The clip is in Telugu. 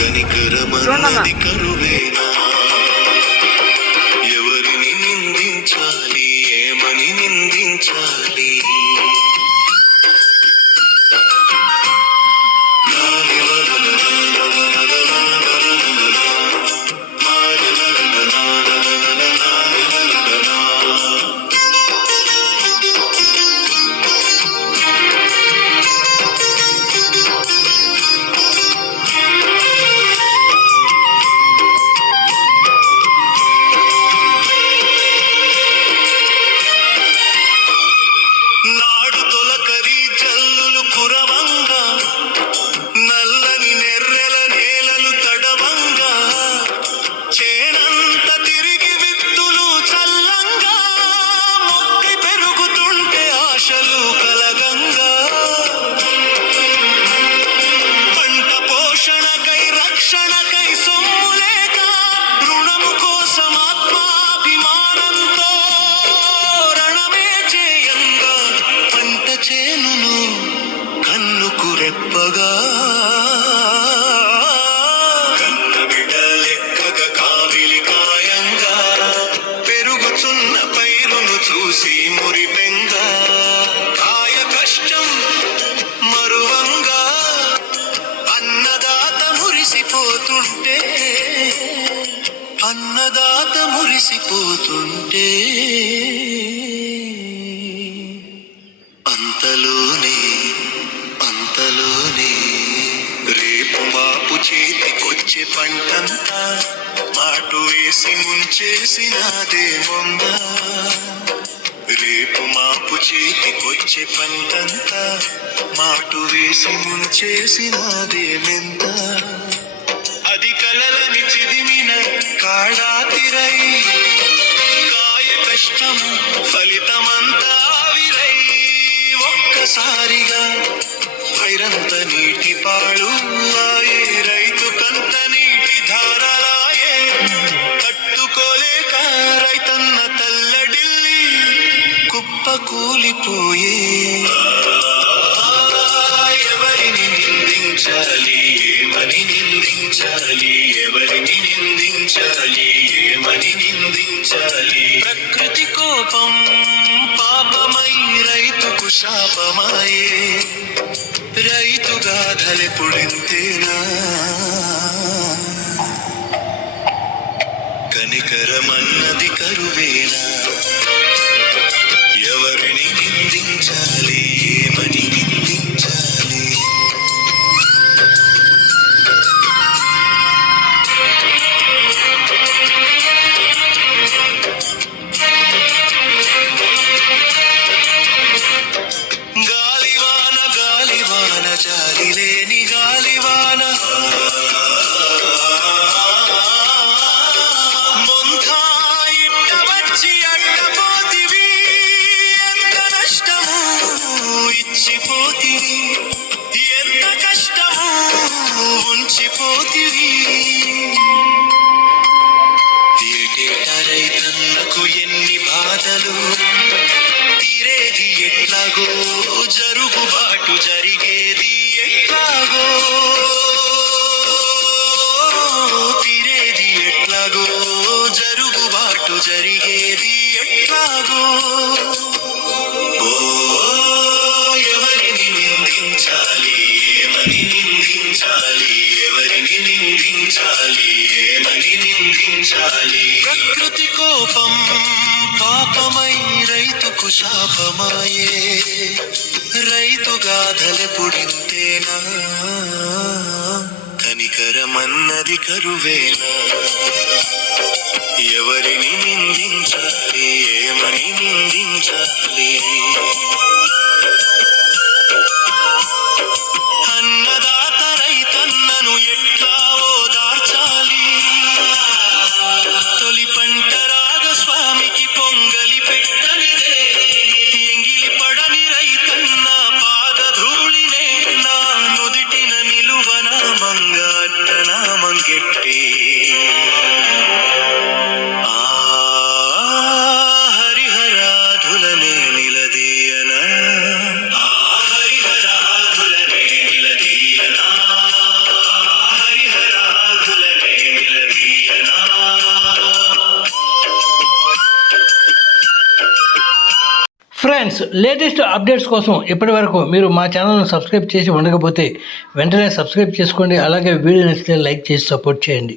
కనికరమన్నది కరువేనా? ఎవరిని నిందించాలి, ఏమని నిందించాలి? చూసి మురిపెంగా కాయ కష్టం మరువంగా అన్నదాత మురిసిపోతుంటే అంతలోనే రేపు మాపు చేతికొచ్చే పంటంతా మాటు వేసి ముంచేసినాదే మొంద. రేపు మాపు చేతికొచ్చే పంటంతా మాటు వేసి ముంచేసినాదే మెంత. అది కలలని చిదిమిన కాడాతిరై కాయ కష్టము ఫలితమంతా విరై ఒక్కసారిగా పైరంత నీటి పాడు ఆయే, రైతు కంత నీటి ధారలాయే. తట్టుకోలేక రైతన్న తల్లడిల్లి కుప్ప కూలిపోయే. ఎవరిని నిందించాలి, ఏమని నిందించాలి? ఎవరిని నిందించాలి, ఏమని నిందించాలి? ప్రకృతి కోపం పాపమై రైతుకు శాపమాయే. రైతు గాథలెప్పుడింతేనా? కనికరమన్నది కరువేనా? ఎవరిని నిందించాలి, ఏమని నిందించాలి? గాలివాన జాలి లేని గాలివాన ముంతా ఇట్ట వచ్చి అడ్డపోతివి. ఎంత నష్టము ఇచ్చిపోతివి, ఎంత కష్టము ఉంచిపోతివి. ఏటేటా రైతన్నకు ఎన్ని బాధలు, తీరేది ఎట్లాగో, జరుగుబాటు జరిగేది ఎట్లాగో. తీరేది ఎట్లాగో, జరుగుబాటు జరిగేది ఎట్లాగో. ఓ ఎవరిని నిందించాలి, ఏమని నిందించాలి? ఎవరిని నిందించాలి, ఏమని నిందించాలి? ప్రకృతి కోపం పాపమై రైతుకు శాపమాయే. రైతు గాథలెప్పుడింతేనా? కనికరమన్నది కరువేనా? ఎవరిని నిందించాలి, ఏమని నిందించాలి? అన్నదాత రైతన్నను ఎట్లా ఓదార్చాలి? తొలి పంట రాగస్వామికి పొంగలి పెట్టనిదే, ఎంగిలి పడని రైతన్న పాదధూళినే నా నుదిటిన నిలువన మంగట్టన మంగెట్టి. హరిహరాధులనే నిలదీయన, హరిహరాధులనే నిలదీయన, హరిహరాధులనే ఫ్రెండ్స్, లేటెస్ట్ అప్డేట్స్ కోసం ఇప్పటి వరకు మీరు మా ఛానల్ను సబ్స్క్రైబ్ చేసి ఉండకపోతే వెంటనే సబ్స్క్రైబ్ చేసుకోండి. అలాగే వీడియో నచ్చితే లైక్ చేసి సపోర్ట్ చేయండి.